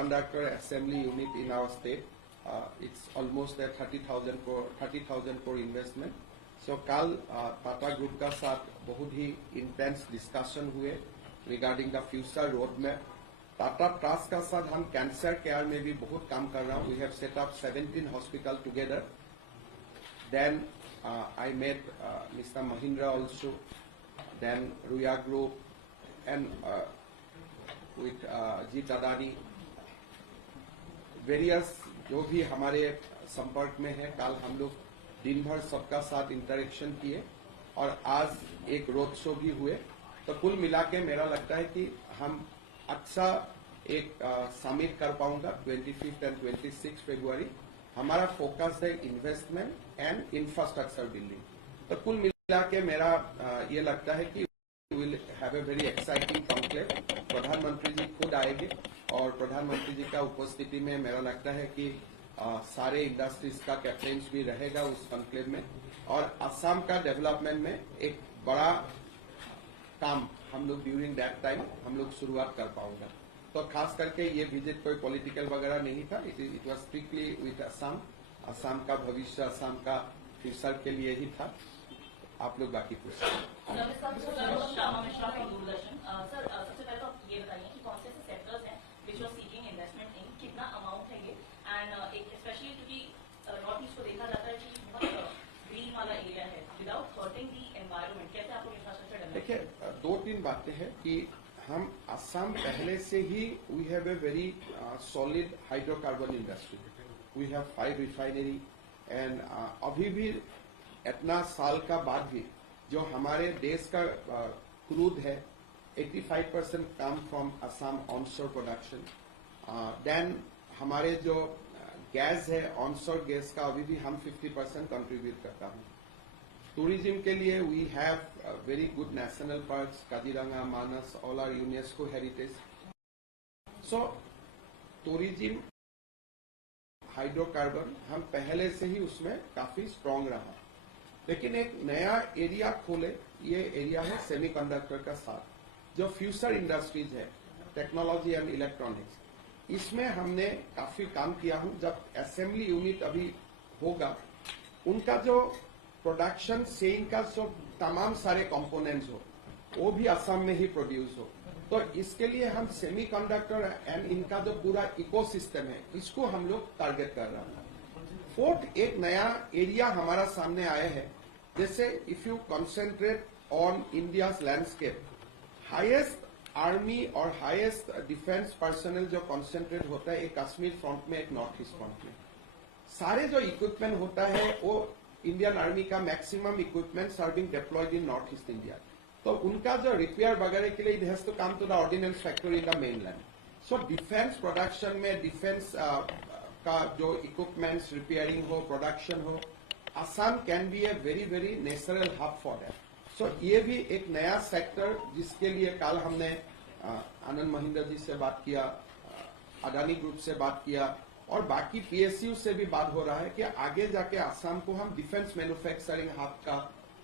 semiconductor assembly unit in our state. It's almost a 30,000 crore investment. So कल Tata group का साथ बहुत ही intense discussion हुए regarding the future road map. Tata trust का साथ हम कैंसर केयर में भी बहुत काम कर रहा हूँ. We have set up 17 hospital together. Then I met Mr. Mahindra also. Then Ruya Group and with Jeet Adani. Various जो भी हमारे संपर्क में है, कल हम लोग दिन भर सबका साथ इंटरेक्शन किए और आज एक रोड शो भी हुए. तो कुल मिला के मेरा लगता है कि हम अच्छा एक समिट कर पाऊंगा 25 एंड 26 फरवरी. हमारा फोकस है इन्वेस्टमेंट एंड इंफ्रास्ट्रक्चर बिल्डिंग. तो कुल मिला के मेरा ये लगता है कि will have a very exciting conclave. प्रधानमंत्री जी खुद आएंगे और प्रधानमंत्री जी का उपस्थिति में मेरा लगता है कि सारे इंडस्ट्रीज का कैप्टन्स भी रहेगा उस कॉन्क्लेव में. और असम का डेवलपमेंट में एक बड़ा काम हम लोग ड्यूरिंग दैट टाइम हम लोग शुरुआत कर पाऊंगा. तो खास करके ये विजिट कोई पॉलिटिकल वगैरह नहीं था. It was strictly with Assam. Assam का भविष्य, असम का फ्यूचर के लिए ही था. आप लोग बाकी पूछें. सबसे पहले तो आप ये बताइए कि कौन से ऐसे सेक्टर्स हैं which are seeking investment in, कितना अमाउंट है ये, एंड एक स्पेशली क्योंकि नॉर्थ ईस्ट को देखा जाता है कि बहुत ग्रीन वाला एरिया है विदाउट हर्टिंग दी एनवायरमेंट. कैसे आपको इंफ्रास्ट्रक्चर डेवलप? देखिए, दो तीन बातें हैं कि हम असम पहले से ही we have a very solid hydrocarbon industry. We have 5 refinery and अभी भी इतना साल का बाद भी जो हमारे देश का क्रूड है 85% come from Assam onshore production. Then हमारे जो गैस है ऑनशोर गैस का अभी भी हम 50% कंट्रीब्यूट करता हूँ. टूरिज्म के लिए we have very good national parks, Kaziranga, Manas, all are UNESCO heritage. So tourism, hydrocarbon हम पहले से ही उसमें काफी स्ट्रांग रहा. लेकिन एक नया एरिया खोले, ये एरिया है सेमीकंडक्टर का साथ, जो फ्यूचर इंडस्ट्रीज है, टेक्नोलॉजी एंड इलेक्ट्रॉनिक्स. इसमें हमने काफी काम किया हूं. जब असेंबली यूनिट अभी होगा, उनका जो प्रोडक्शन सेम का जो तमाम सारे कंपोनेंट्स हो, वो भी असम में ही प्रोड्यूस हो. तो इसके लिए हम सेमीकंडक्टर एंड इनका जो पूरा इकोसिस्टम है, इसको हम लोग टारगेट कर रहे हैं. फोर्थ एक नया एरिया हमारा सामने आया है. जैसे if you concentrate on India's landscape, highest army और हाईएस्ट डिफेंस पर्सनल जो कंसेंट्रेट होता है एक कश्मीर फ्रंट में, एक नॉर्थ ईस्ट फ्रंट में. सारे जो इक्विपमेंट होता है वो इंडियन आर्मी का maximum equipments are being deployed in north east India. तो उनका जो रिपेयर वगैरह के लिए it has to come to the ordnance factory in the mainland. So defence production में डिफेंस का जो इक्विपमेंट्स रिपेयरिंग हो, प्रोडक्शन हो, Assam can be a very very natural hub for that. So ये भी एक नया सेक्टर जिसके लिए कल हमने आनंद महिंद्रा जी से बात किया, अडानी ग्रुप से बात किया और बाकी पीएसयू से भी बात हो रहा है कि आगे जाके असम को हम डिफेंस मैन्युफैक्चरिंग हब का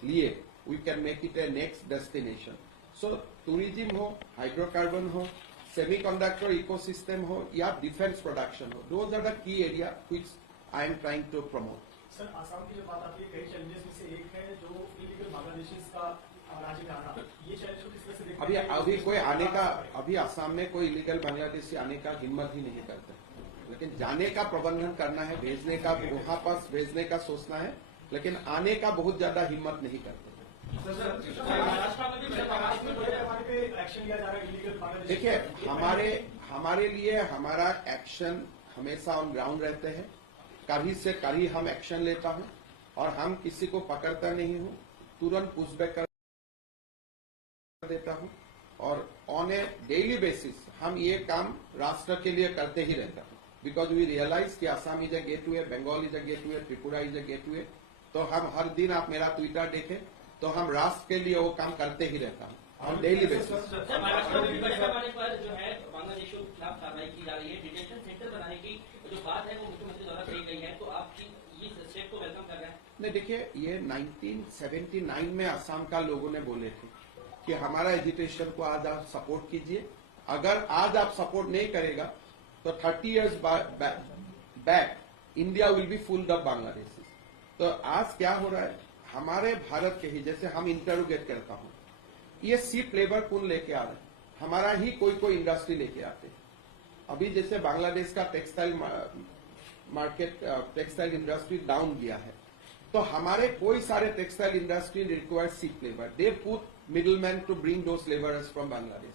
लिए we can make it a next destination. So tourism हो, हाइड्रोकार्बन हो, सेमीकंडक्टर इकोसिस्टम हो या डिफेंस प्रोडक्शन हो, those are the key area which I am trying to promote. Sir, Assam की जो बात आती है, कई चैलेंजेस में से एक है जो इलीगल बांग्लादेशीज का राज्य में आना. ये चैलेंज को किस तरह से देखते हैं? अभी कोई आने का, अभी असम में कोई इलीगल बांग्लादेशी आने का हिम्मत ही नहीं करता. लेकिन जाने का प्रबंधन करना है, भेजने का, वहां पास भेजने का सोचना है, लेकिन आने का बहुत ज्यादा हिम्मत नहीं करते. देखिए, हमारे लिए हमारा एक्शन हमेशा ऑन ग्राउंड रहते हैं. कभी से कभी हम एक्शन लेता हूं और हम किसी को पकड़ता नहीं हूं, तुरंत पुशबैक कर देता हूं और ऑन ए डेली बेसिस हम ये काम राष्ट्र के लिए करते ही रहता हूं. बिकॉज वी रियलाइज कि Assam is a gateway, Bengal is a gateway, Tripura is a gateway. तो हम हर दिन आप मेरा ट्विटर देखें तो हम राष्ट्र के लिए वो काम करते ही रहता हूँ ऑन डेली बेसिस. पर जो है बांग्लादेशियों के खिलाफ कार्रवाई की जा रही है, डिटेंशन सेंटर बनाने की जो बात है वो मुख्यमंत्री द्वारा कही गई है, तो आप इस स्टेप को वेलकम कर रहे हैं? नहीं, देखिए, ये 1979 में असम का लोगों ने बोले थे कि हमारा एजुटेशन को आज आप सपोर्ट कीजिए. अगर आज आप सपोर्ट नहीं करेगा तो 30 years back India will be full the Bangladeshi. तो आज क्या हो रहा है, हमारे भारत के ही, जैसे हम इंटरोगेट करता हूं, ये सीप लेबर कौन लेके आ रहे हैं, हमारा ही कोई इंडस्ट्री लेके आते हैं। अभी जैसे बांग्लादेश का textile market, textile industry down गया है, तो हमारे कोई सारे textile industry require cheap labour, they put middleman to bring those labourers from Bangladesh.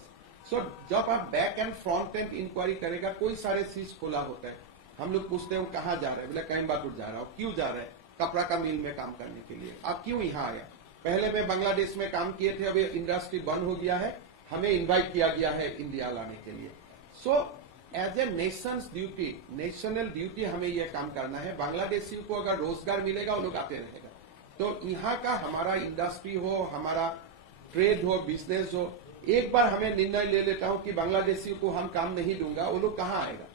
So जब आप back end front end enquiry करेगा, कोई सारे चीज खोला होता है, हम लोग पूछते हैं कहाँ जा रहे हैं, बोले कहीं बातुर जा रहा हूँ। क्यों जा रहे हैं? कपड़ा का मिल में काम करने के लिए। आप क्यों यहाँ आया? पहले मैं बांग्लादेश में काम किए थे, अभी इंडस्ट्री बंद हो गया है, हमें इन्वाइट किया गया है इंडिया लाने के लिए। So as a nation's duty, national duty हमें यह काम करना है। बांग्लादेशियों को अगर रोजगार मिलेगा, वो लोग आते रहेगा। तो यहाँ का हमारा इंडस्ट्री हो, हमारा ट्रेड हो, बिजनेस हो, एक बार हमें निर्णय ले लेता हूं कि बांग्लादेशियों को हम काम नहीं दूंगा, वो लोग कहाँ आएगा?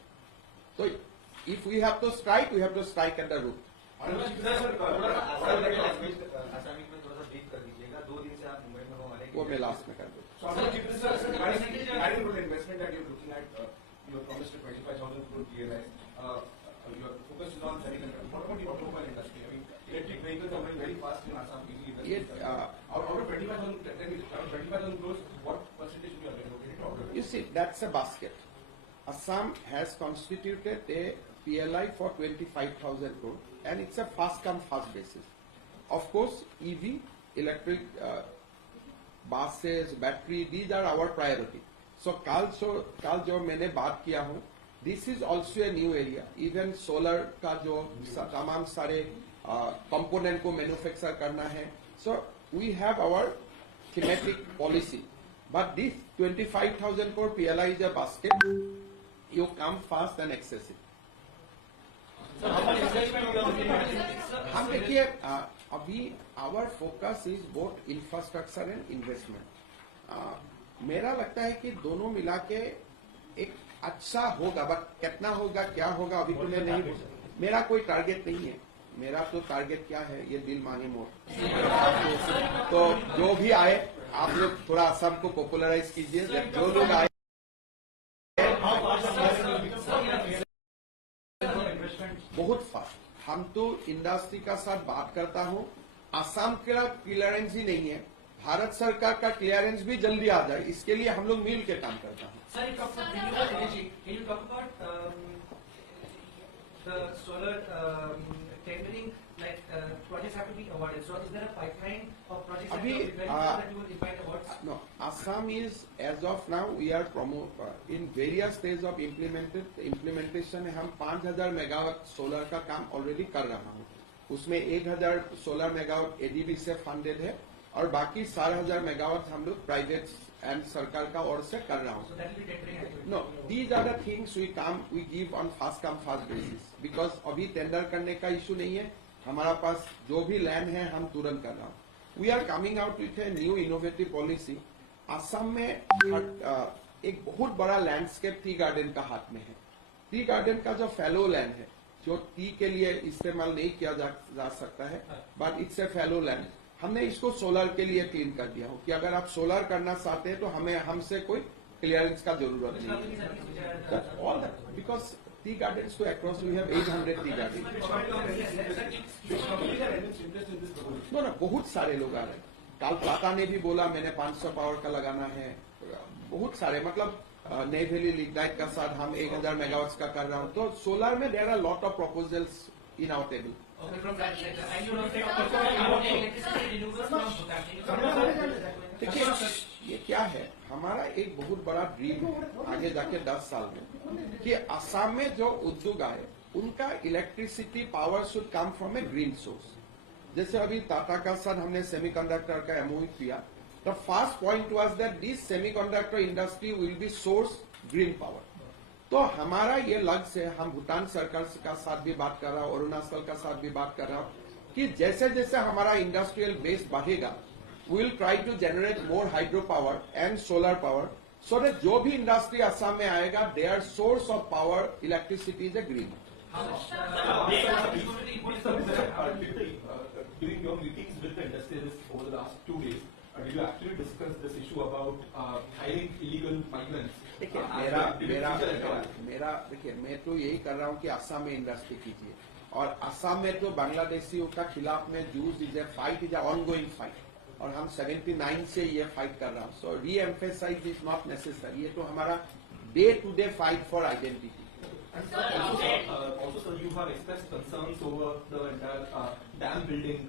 तो if we have to strike, we have to strike at the root. वो मैं लास्ट में कर दूँ। You promised a 25,000 crore PLI. Your focus is on semiconductor. What about the automobile industry? I mean, electric vehicles are growing very fast in Assam. Out of 25,000 crores, what percentage will you allocate to automobile? You see, that's a basket. Assam has constituted a PLI for 25,000 crore, and it's a fast come fast basis. Of course, EV, electric buses, battery, these are our priority. So कल जो मैंने बात किया हूँ, this is also a new area. Even solar का जो तमाम सारे कंपोनेंट को मैन्युफैक्चर करना है। So we have our thematic policy, but this 25,000 crore PLI is a basket, you come fast and excessive. हम देखिए, अभी our focus is both infrastructure and investment. मेरा लगता है कि दोनों मिला के एक अच्छा होगा, बट कितना होगा, क्या होगा, अभी तो मैं नहीं, मेरा कोई टारगेट नहीं है। मेरा तो टारगेट क्या है, ये दिल मांगे मोर। तो जो भी आए, आप लोग थोड़ा असम को पॉपुलराइज कीजिए, जो लोग आए। बहुत फास्ट, हम तो इंडस्ट्री का साथ बात करता हूँ। असम का क्लियरेंस ही नहीं है, भारत सरकार का क्लियरेंस भी जल्दी आ जाए, इसके लिए हम लोग मिल के काम करता हूँ। Sir, you talked about renewable energy. Can you talk about the solar tendering? Like projects have to be awarded. So, is there a pipeline of projects that you will invite awards? No, Assam is, as of now, we are in various stages of implementation है। हम 5,000 megawatt solar का काम already कर रहा हूँ। उसमें 1,000 solar megawatt ADB से funded है, और बाकी 4,000 मेगावाट हम लोग प्राइवेट एंड सरकार का ओर से कर रहा हूँ। No, these are the things we give on fast come fast basis, because अभी टेंडर करने का इशू नहीं है। हमारा पास जो भी लैंड है, हम तुरंत कर रहा हूँ। We are coming out with a new innovative policy. Assam में एक बहुत बड़ा लैंडस्केप टी गार्डन का हाथ में है। टी गार्डन का जो फैलो लैंड है, जो टी के लिए इस्तेमाल नहीं किया जा सकता है, but it's a fallow land. हमने इसको सोलर के लिए क्लीन कर दिया हो कि अगर आप सोलर करना चाहते हैं तो हमसे कोई क्लियरेंस का जरूरत नहीं। All that because tea gardens to across we have 800 tea garden. No, बहुत सारे लोग आ रहे हैं। कल टाटा ने भी बोला मैंने 500 पावर का लगाना है। बहुत सारे, मतलब नेवेली लिग्नाइट का साथ हम 1,000 मेगावाट्स का कर रहा हूँ। तो सोलर में there are lot of proposals in our table. देखिए, ये क्या है, हमारा एक बहुत बड़ा ड्रीम है आगे जाके 10 साल में, कि असम में जो उद्योग आए उनका electricity power should come from A green source. जैसे अभी टाटा का साथ हमने सेमीकंडक्टर का एमओयू किया, the first point was that this semiconductor industry will be source green power. तो हमारा ये लक्ष्य है, हम भूटान सरकार का साथ भी बात कर रहा हूँ, अरुणाचल का साथ भी बात कर रहा हूँ, कि जैसे जैसे हमारा इंडस्ट्रियल बेस बढ़ेगा, we will try to generate more hydro power and solar power, so that जो भी इंडस्ट्री असम में आएगा, their source of power electricity is a green. During your meetings with the industrialists over the last 2 days, did you actually discuss this issue about hiring illegal migrants देखिए मेरा देखिए, मैं तो यही कर रहा हूँ कि असम में इंडस्ट्री कीजिए, और असम में तो बांग्लादेशियों का खिलाफ में juice is a fight, is a ongoing fight, और हम 79 से ये फाइट कर रहा हूँ. सो री एम्फेसाइज इज नॉट नेसेसरी. ये तो हमारा day to day fight for identity. Also, sir, you have expressed concerns over the entire dam building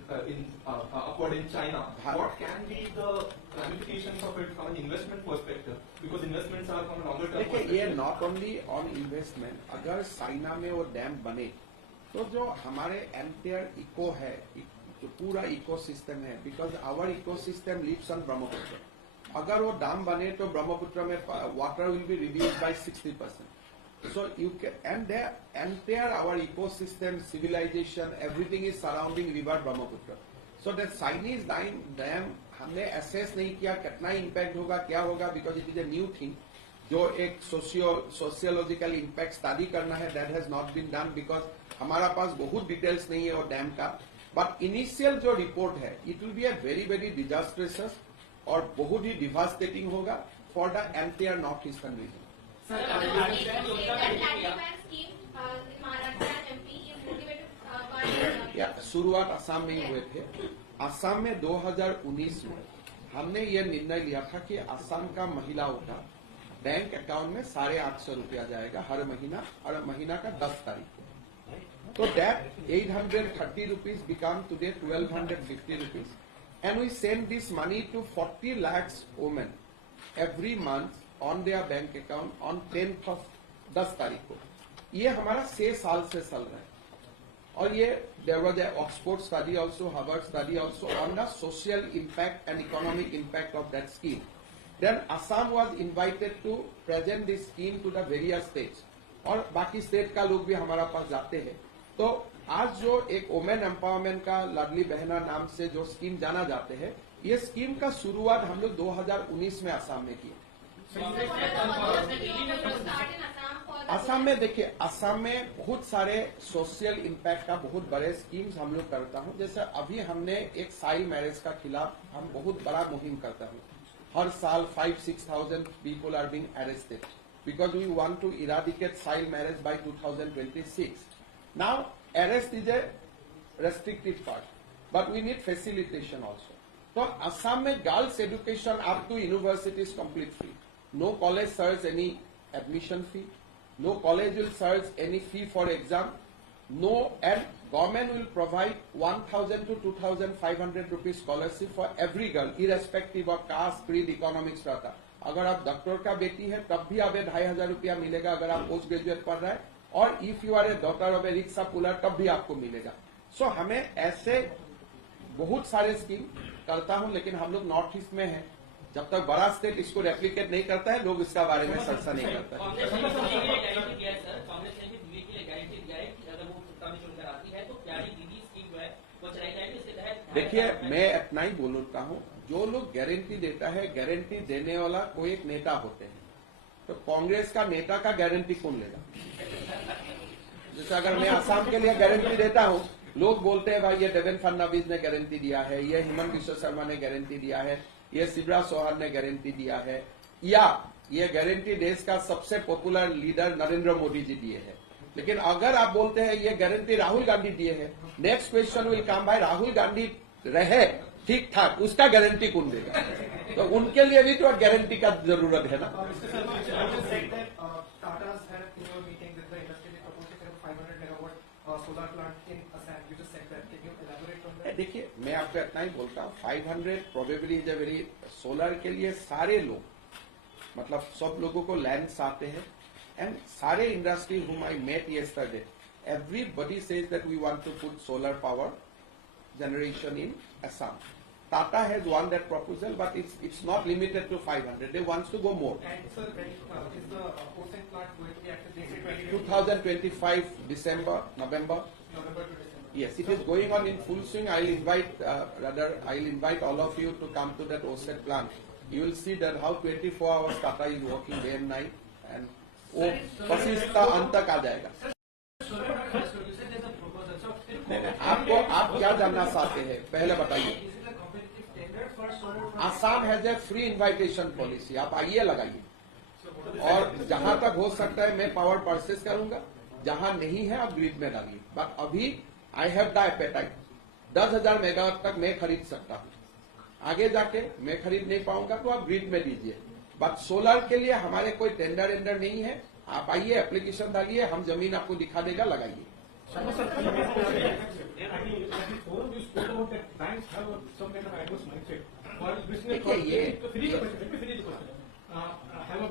upward in China. What can be the ramifications of it from an investment perspective? Because investments are from a longer term देखिए, ये perspective. Not only on investment. अगर China में वो dam बने तो जो हमारे entire eco है, जो पूरा इकोसिस्टम है, because our ecosystem lives on Brahmaputra. अगर वो डैम बने तो ब्रह्मपुत्र में water will be reduced by 60%. So you can, and the entire our ecosystem, civilization, everything is surrounding river Brahmaputra. So the Chinese dam हमने assess नहीं किया कितना impact होगा, क्या होगा, because it is a new thing. जो एक sociological impact study करना है, that has not been done because हमारा पास बहुत details नहीं है वो डैम का. But initial जो report है, it will be a very very disastrous और बहुत ही devastating होगा for the entire northeastern region. शुरुआत असम में ही हुए थे. असम में 2019 में हमने ये निर्णय लिया था कि असम का महिलाओं का बैंक अकाउंट में 850 रुपया जाएगा हर महीना, और महीना का 10 तारीख को. तो that 830 rupees become today 1250 rupees, and we send this money to 40 lakhs women every month on their bank account on 10th of 10 तारीख को. ये हमारा 6 साल से चल रहा है. और ये there was a Oxford study also, Harvard study also on the social impact and economic impact of that scheme. Then Assam was invited to present this scheme to the various states, और बाकी state का लोग भी हमारा पास जाते हैं. तो आज जो एक वुमेन एम्पावरमेंट का लाडली बहना नाम से जो स्कीम जाना जाते हैं, ये स्कीम का शुरुआत हम लोग 2019 में असम में की. असम में देखिए, असम में बहुत सारे सोशल इम्पैक्ट का बहुत बड़े स्कीम्स हम लोग करता हूँ. जैसे अभी हमने एक चाइल्ड मैरिज का खिलाफ हम बहुत बड़ा मुहिम करता हूँ. हर साल 5,000-6,000 people are being arrested because we want to eradicate child marriage by 2026. Now arrest is a restricted part, but we need facilitation also. तो असम में girls education up to university is complete free. No college charges any admission fee. No college will charge any fee for exam. No, and government will provide 1,000 to 2,500 rupees scholarship for every girl, irrespective of caste, creed, economic strata. अगर आप doctor का बेटी है तब भी आप 2,500 रुपया मिलेगा अगर आप पोस्ट ग्रेजुएट पढ़ रहे हैं, और if you are a daughter of a rickshaw puller तब भी आपको मिलेगा. सो हमें ऐसे बहुत सारे स्कीम करता हूं, लेकिन हम लोग नॉर्थ ईस्ट में हैं. जब तक बड़ा स्टेट इसको रेप्लिकेट नहीं करता है, लोग इसका बारे में चर्चा नहीं करता है. कांग्रेस ने गारंटी दिया है सर, कांग्रेस ने भी दिल्ली के लिए गारंटी दिया है कि अगर वो सत्ता में चुनकर आती है तो प्यारी दीदी स्कीम जो है वो चलाई जाएगी. इसके तहत देखिए, मैं इतना ही बोलता हूँ, जो लोग गारंटी देता है, गारंटी देने वाला कोई एक नेता होते हैं. तो कांग्रेस का नेता का गारंटी कौन लेगा? जैसे अगर मैं असम के लिए गारंटी देता हूँ, लोग बोलते हैं भाई ये देवेंद्र फडणवीस ने गारंटी दिया है, ये हेमंत बिश्व शर्मा ने गारंटी दिया है, ये शिवराज चौहान ने गारंटी दिया है, या ये गारंटी देश का सबसे पॉपुलर लीडर नरेंद्र मोदी जी दिए हैं. लेकिन अगर आप बोलते हैं ये गारंटी राहुल गांधी दिए हैं, नेक्स्ट क्वेश्चन विल कम, भाई राहुल गांधी रहे ठीक ठाक, उसका गारंटी कौन देगा? तो उनके लिए भी तो गारंटी का जरूरत है ना. solar plant in Assam. You just said that. Can you elaborate on that? देखिए, मैं आपको इतना ही बोलता हूँ, 500 probably is a very. Solar के लिए सारे लोग, मतलब सब लोगों को लैंड्स आते हैं, एंड सारे industry whom I met yesterday, everybody says that we want to put solar power generation in Assam. Tata has won that proposal, but it's not limited to 500. They want to go more. And sir, when is the Hossain plant going to be active? 2025 December, November. November to December. Yes, it is going on in full swing. I'll invite all of you to come to that Hossain plant. You will see that how 24 hours Tata is working day and night, and वो बस इसका अंत तक आ जाएगा. आपको आप क्या जानना चाहते हैं, पहले बताइए. Assam has a free invitation policy. आप आइए, लगाइए. और जहां तक हो सकता है मैं पावर परचेस करूंगा, जहां नहीं है आप ग्रिड में डालिए। बट अभी I have the apatite, 10,000 megawatt तक मैं खरीद सकता हूं। आगे जाके मैं खरीद नहीं पाऊंगा तो आप ग्रिड में दीजिए। बट सोलर के लिए हमारे कोई टेंडर वेंडर नहीं है, आप आइए एप्लीकेशन डालिए, हम जमीन आपको दिखा देगा, लगाइए। Sharma sir, at the forum you spoke about that banks have some kind of adverse mindset. While business, देखिए, let me finish the question. Have a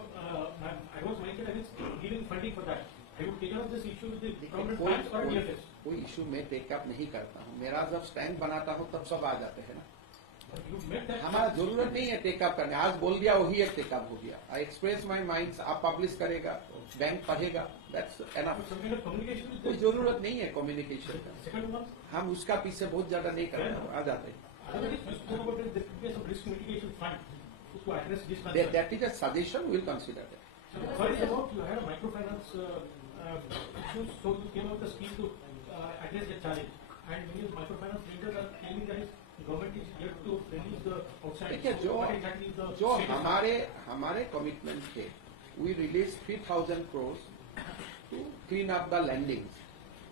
adverse mindset and it's giving funding for that. Have you taken up this issue with the government banks or DFS? कोई issue मैं take up नहीं करता हूँ। मेरा जब stand बनाता हूँ तब सब आ जाते हैं ना। You met that? हमारा जरूरत नहीं है टेकअप करने, आज बोल दिया वही एक टेकअप हो गया। आई एक्सप्रेस माई माइंड, आप पब्लिश करेगा, बैंक पढ़ेगा, that's enough. Some kind of communication with कोई the जरूरत नहीं है कम्युनिकेशन का, second one. हम उसका पीछे बहुत ज्यादा नहीं करते हैं, आ जाते हैं। Other than you spoke about that there could be some risk mitigation fund to address this concern. That is a suggestion, we'll consider that. Sorry about you had a microfinance issues, so you came up with a scheme to address the challenge. And many microfinance lenders are claiming that government is yet to release the outside. देखिए, What exactly is the जो status? हमारे commitment थे, we released 3,000 crores to clean up the lendings.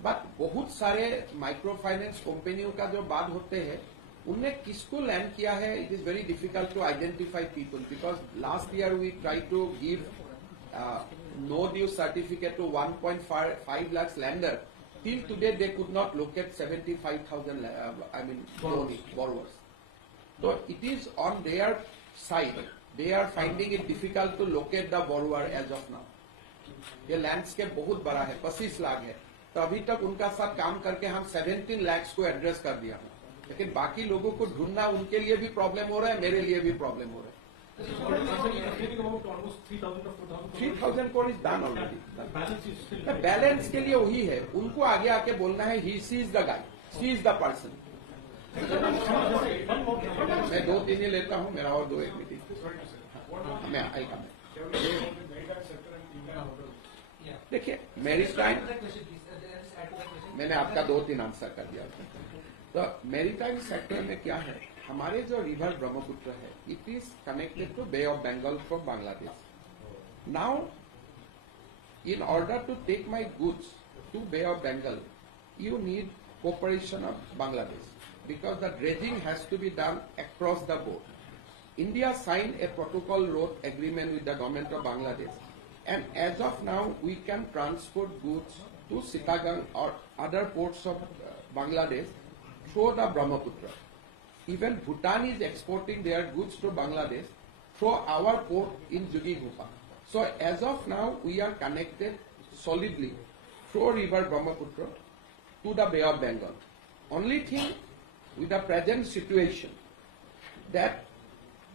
But बहुत सारे micro finance कंपनियों का जो बात होते हैं, उनने किसको लैंड किया है, it is very difficult to identify people, because last year we try to give no due certificate to 1.5 lakhs lender. Till today they could not locate 75,000 borrowers. So it is on their side, they are finding it difficult to locate the borrower as of now. ये landscape बहुत बड़ा है, 25 लाख है, तो अभी तक उनका साथ काम करके हम 17 lakhs को एड्रेस कर दिया है, लेकिन बाकी लोगों को ढूंढना उनके लिए भी प्रॉब्लम हो रहा है, मेरे लिए भी प्रॉब्लम हो रहा है। Almost 3,000 or 4,000. 3,000 crore is done already. Balance is still. Balance के लिए वही है, उनको आगे आके बोलना है ही she is the guy, she is the person. मैं 2-3 ही लेता हूँ, मेरा और 2-1 मीटिंग मैं आई का। देखिए मैरीटाइम, मैंने आपका 2-3 आंसर कर दिया। तो मैरीटाइम सेक्टर में क्या है, हमारे जो रिवर ब्रह्मपुत्र है, it is connected to bay of Bengal from Bangladesh. Now in order to take my goods to Bay of Bengal, you need cooperation of Bangladesh, because the dredging has to be done across the board. India signed a protocol road agreement with the government of Bangladesh, and as of now we can transport goods to Sitagang or other ports of Bangladesh through the Brahmaputra. Even Bhutan is exporting their goods to Bangladesh through our port in Jugigupa. So as of now, we are connected solidly through river Brahmaputra to the Bay of Bengal. Only thing with the present situation, that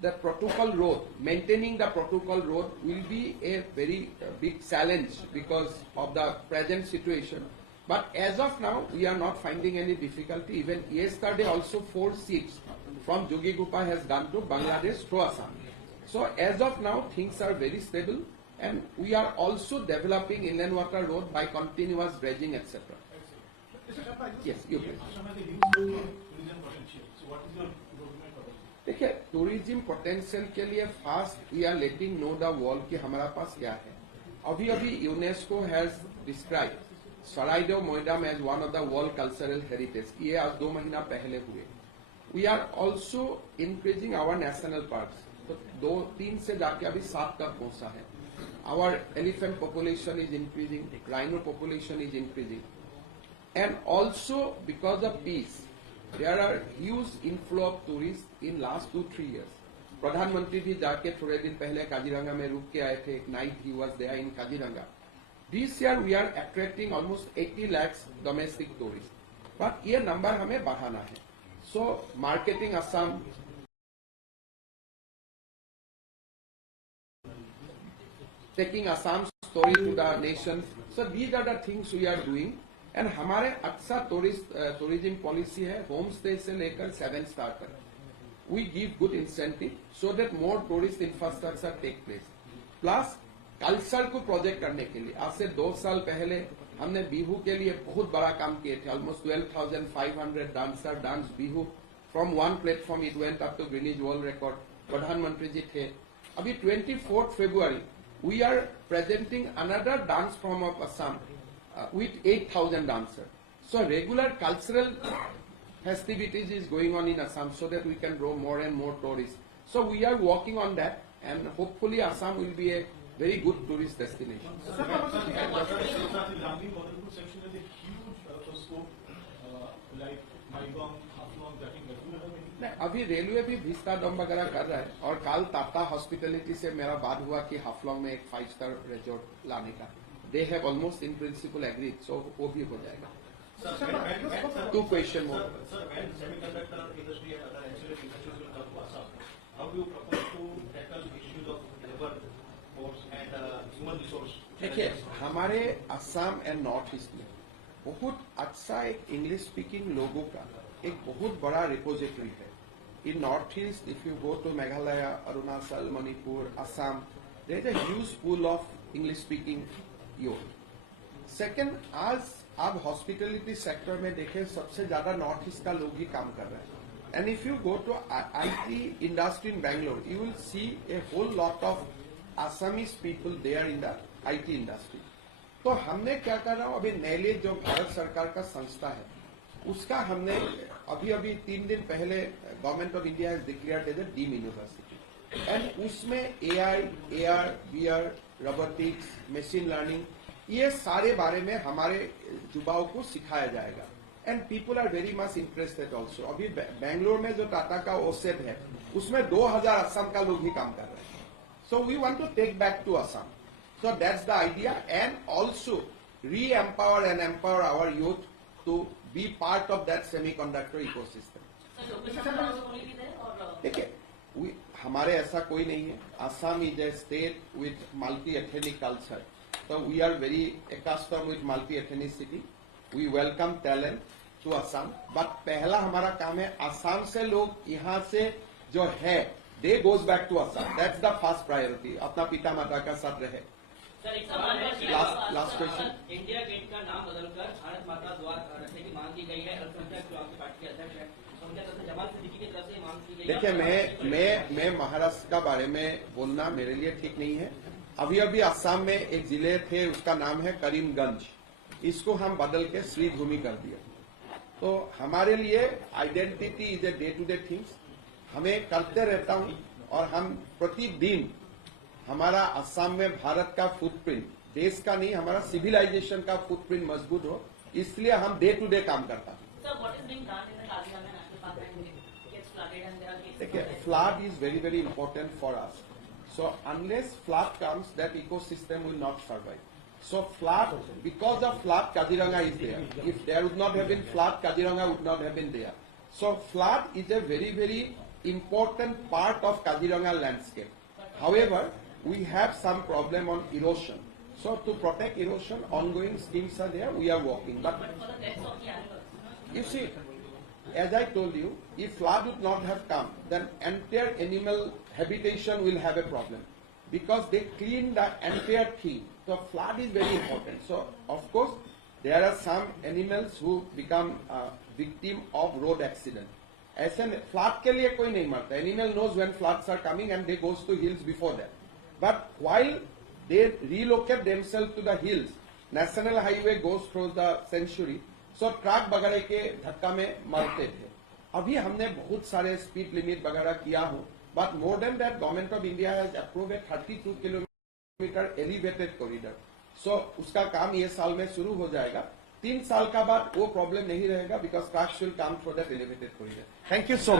the protocol road, maintaining the protocol road will be a very big challenge because of the present situation. But as of now, we are not finding any difficulty. Even yesterday also 4 ships from Jugigupa has gone to Bangladesh through Assam. So as of now, things are very stable, and we are also developing inland water road by continuous dredging, etc. Yes, you please. देखिए, tourism potential के लिए fast we are letting know the world कि हमारा पास क्या है। अभी अभी UNESCO has describe Charaideo Moidam as one of the world cultural heritage, ये आज 2 महीना पहले हुए। We are also increasing our national parks, तो 2-3 से जाके अभी 7 तक पहुंचा है। Our elephant population is increasing, rhino population is increasing, and also because of peace, there are huge inflow of tourists in last 2-3 years. प्रधानमंत्री भी जाके थोड़े दिन पहले काजीरंगा में रुक के आए थे, एक night he was there in Kaziranga. This year we are attracting almost 80 lakhs domestic tourists, but ये नंबर हमें बढ़ाना है। So marketing Assam, taking Assam's story to the nation. So these are the things we are doing. And हमारे अच्छा tourism policy है, home stay से लेकर 7 star तक. We give good incentive so that more tourist infrastructure take place. Plus culture को project करने के लिए आज से 2 साल पहले हमने बिहू के लिए बहुत बड़ा काम किए थे। Almost 12,500 dancer dance Bihu from one platform, it went up to Guinness world record. प्रधानमंत्री जी थे। अभी 24 फरवरी we are presenting another dance form of Assam with 8,000 dancers. So regular cultural festivities is going on in Assam so that we can draw more and more tourists. So we are working on that, and hopefully Assam will be a very good tourist destination. section is a huge scope, like Maigong, Haflong, नहीं, अभी railway भी भिस्ता डम वगैरह कर रहा है, और कल टाटा हॉस्पिटैलिटी से मेरा बात हुआ कि हाफलॉन्ग में एक 5-स्टार रिजॉर्ट लाने का. They have almost in principle agreed, so वो भी हो जाएगा. 2 question more. Sir, when semiconductor industry and other ancillary industries will come to Assam, how do you propose to tackle issues of labor force and human resource? देखिए, हमारे Assam and north east में बहुत अच्छा एक इंग्लिश स्पीकिंग लोगों का एक बहुत बड़ा रिपोजिटरी है. In north east, if you go to Meghalaya, Arunachal, Manipur, Assam, there is a huge pool of English speaking youth. Second, आज आप हॉस्पिटलिटी सेक्टर में देखें, सबसे ज्यादा नॉर्थ ईस्ट का लोग ही काम कर रहे हैं. And if you go to IT industry in Bangalore, you will see a whole lot of Assamese people there in the IT industry. तो हमने क्या कर रहा हूं, अभी नैले जो भारत सरकार का संस्था है, उसका हमने अभी 3 दिन पहले government of India has declared as a deemed university, and उसमें AI, AR, VR, robotics, machine learning, ये सारे बारे में हमारे युवाओं को सिखाया जाएगा. And people are very much interested also. अभी बेंगलोर में जो टाटा का ओसेट है, उसमें 2000 असम का लोग ही काम कर रहे हैं. So we want to take back to Assam. So that's the idea, and also re-empower and empower our youth to be part of that semiconductor ecosystem. देखिए, हमारे ऐसा कोई नहीं है. Assam is a state with multi-ethnic culture. So we are very accustomed with multi-ethnicity. We welcome talent to Assam. But पहला हमारा काम है, असम से लोग यहाँ से जो है, they goes back to Assam. That's the first priority. अपना पिता माता का साथ रहे. Last question. इंडिया गेट का नाम बदलकर भारत माता द्वार रखने की मांग की गई है. अल्पसंख्यक जो आपकी पार्टी के अध्यक्ष है, उनके तरफ से जमाल सिद्दीकी की तरफ से मांग की गई है. देखिए, मैं महाराष्ट्र का बारे में बोलना मेरे लिए ठीक नहीं है. अभी असम में एक जिले थे, उसका नाम है करीमगंज. इसको हम बदल के श्रीभूमि कर दिया. तो हमारे लिए identity is a day to day things. हमें करते रहता हूं, और हम प्रतिदिन हमारा असम में भारत का फुटप्रिंट, देश का नहीं, हमारा सिविलाइजेशन का फुटप्रिंट मजबूत हो, इसलिए हम डे टू डे काम करता हूं. देखिए, flood is very very important for us. So unless flood comes, that ecosystem will not survive. So flood, because of flood, Kaziranga is there. If there would not have been flood, Kaziranga would not have been there. So flood is a very, very important part of Kaziranga landscape. However, we have some problem on erosion. So to protect erosion, ongoing schemes are there. We are working. But you see, as I told you, if flood would not have come, then entire animal habitation will have a problem, because they clean the entire thing. So flood is very important. So of course, there are some animals who become victim of road accident. ऐसे flood के लिए कोई नहीं मरता. Animal knows when floods are coming and they goes to hills before that. But while they relocate themselves to the hills, national highway goes through the sanctuary. So truck वगैरह के धक्का में मरते थे. अभी हमने बहुत सारे स्पीड लिमिट वगैरह किया हूं, but more than that government of India has approved a 32 kilometre elevated corridor. So उसका काम ये साल में शुरू हो जाएगा. 3 साल का बाद वो प्रॉब्लम नहीं रहेगा, because trucks will come through that elevated corridor. Thank you so much.